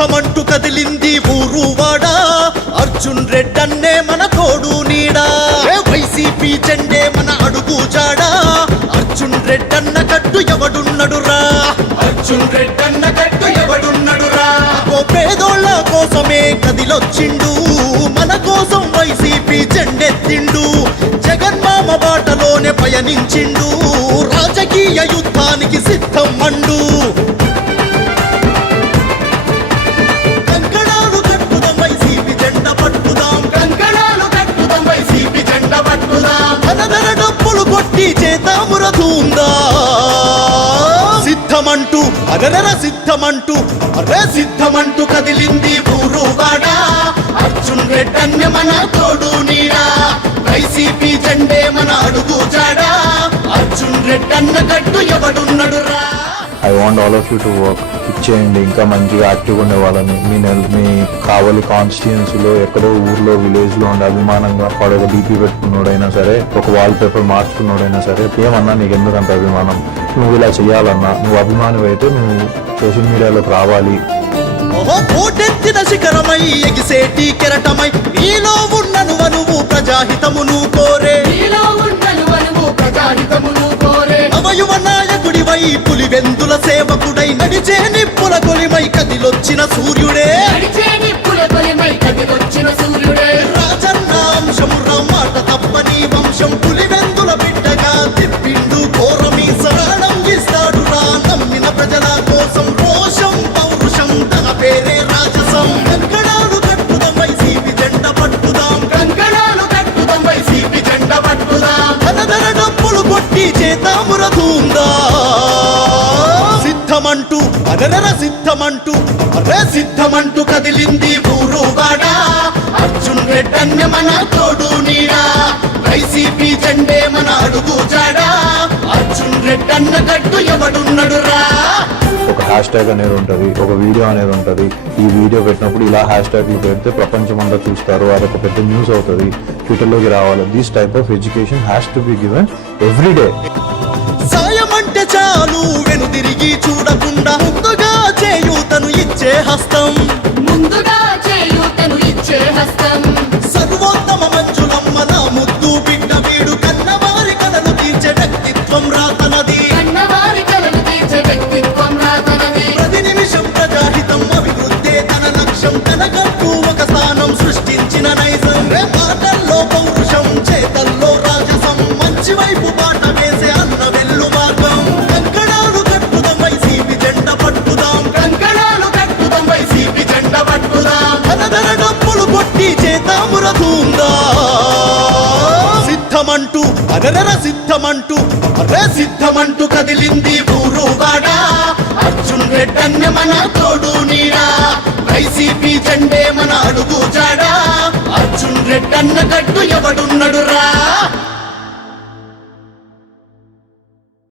సిద్ధమంటూ కదిలింది ఊరు వాడా అర్జున్ రెడ్డన్నే మన తోడు నీడా వైసీపీ జెండే మన అడుగు జాడా అర్జున్ రెడ్డన్న కట్టు ఎవడున్నడురా అర్జున్ రెడ్డన్న కట్టు ఎవడున్నడురా ఓ పేదోళ్ళ కోసమే కదిలొచ్చిండు మన కోసం వైసీపీ జెండెత్తిండు జగన్మామ బాటలోనే పయనించిండు రాజకీయ యుద్ధానికి సిద్ధం మండు సిద్ధమంటూ అరర సిద్ధమంటూ అరే సిద్ధమంటూ కదిలింది ఊరు వాడా అర్జున్ రెడ్డన్న మన తోడు నీడా వైసీపీ జెండే మన అడుగు జాడా అర్జున్ రెడ్డన్న కట్టు ఎవడున్నడురా I want all of you to work ఇచ్చేయండి ఇంకా మంచిగా యాక్టివ్గా ఉండే వాళ్ళని మీ కావలి కాన్స్టిట్యుయెన్సీలో ఎక్కడో ఊర్లో విలేజ్ లో ఉండే అభిమానంగా వాడు ఒక డీపీ పెట్టుకున్నాడైనా సరే ఒక వాల్ పేపర్ మార్చుకున్నాడైనా సరే ఏమన్నా నీకు ఎందుకంత అభిమానం నువ్వు ఇలా చెయ్యాలన్నా నువ్వు అభిమానం అయితే నువ్వు సోషల్ మీడియాలోకి రావాలి పోటెత్తిన శిఖరమై ఎగిసేటి కెరటమై నీలో ఉన్నను నువ్వు ప్రజాహితమును కోరే నవయువ నాయకుడివై పులివెందుల సేవకుడై నడిచే నిప్పుల కొలిమై కదిలొచ్చిన సూర్యుడే రాజన్న అంశం మాట తప్పని వంశం పులివెందుల బిడ్డగా తిప్పిండు కోరమి సరాళం ఇస్తాడు రా నమ్మిన ప్రజల కోసం రోషం పౌరుషం తన పేరే రాజసం కంకణాలు కట్టుదాం వైసీపీ జెండ పట్టుదాం కంకణాలు కట్టుదాం వైసీపీ జెండ పట్టుదాం ధనధర డప్పులు కొట్టి చేతాముర ధూందా సిద్ధమంటూ అరర సిద్ధమంటూ అరే సిద్ధమంటూ కదిలింది ఊరు వాడా అర్జున్ రెడ్డన్న మన తోడు నీడా వైసీపీ జెండే మన అడుగు జాడా అర్జున్ రెడ్డన్న కట్టు ఎవడున్నడురా ఒక హ్యాష్ ట్యాగ్ అనేది ఉంటుంది ఒక వీడియో అనేది ఉంటుంది ఈ వీడియో పెట్టినప్పుడు ఇలా హ్యాష్ ట్యాగ్లు పెడితే ప్రపంచం అంతా చూస్తారు అదొక పెద్ద న్యూస్ అవుతుంది ట్విట్టర్లోకి రావాలి this type of education has to be given every day సాయమంటే చాలు వెనుదిరిగి చూడకుండా ముందుగా చేయూతను ఇచ్చే హస్తం సర్వోత్తమ మంజులమ్మల ముద్దు బిడ్డ వీడు కన్నవారి కలను తీర్చే వ్యక్తిత్వం రాతనది ప్రతి నిమిషం ప్రజాహితం అభివృద్ధే తన లక్ష్యం తనకంటూ ఒక స్థానం సృష్టించిన నైజం మాటల్లో పౌరుషం చేతల్లో రాజసం మంచి వైపు బాట వేసే అన్న వెల్లు మార్గం కంకణాలు కట్టుదాం వైసీపీ జెండ పట్టుదాం కంకణాలు కట్టుదాం వైసీపీ జెండ పట్టుదాం ధనధర డప్పులు కొట్టి చేతాముర ధూందా సిద్ధమంటూ అరర సిద్ధమంటూ అరే సిద్ధమంటూ కదిలింది ఊరు వాడా అర్జున్ రెడ్డన్న మన తోడు నీడా వైసీపీ జెండే మన అడుగు జాడా అర్జున్ రెడ్డన్న కట్టు ఎవడున్నడురా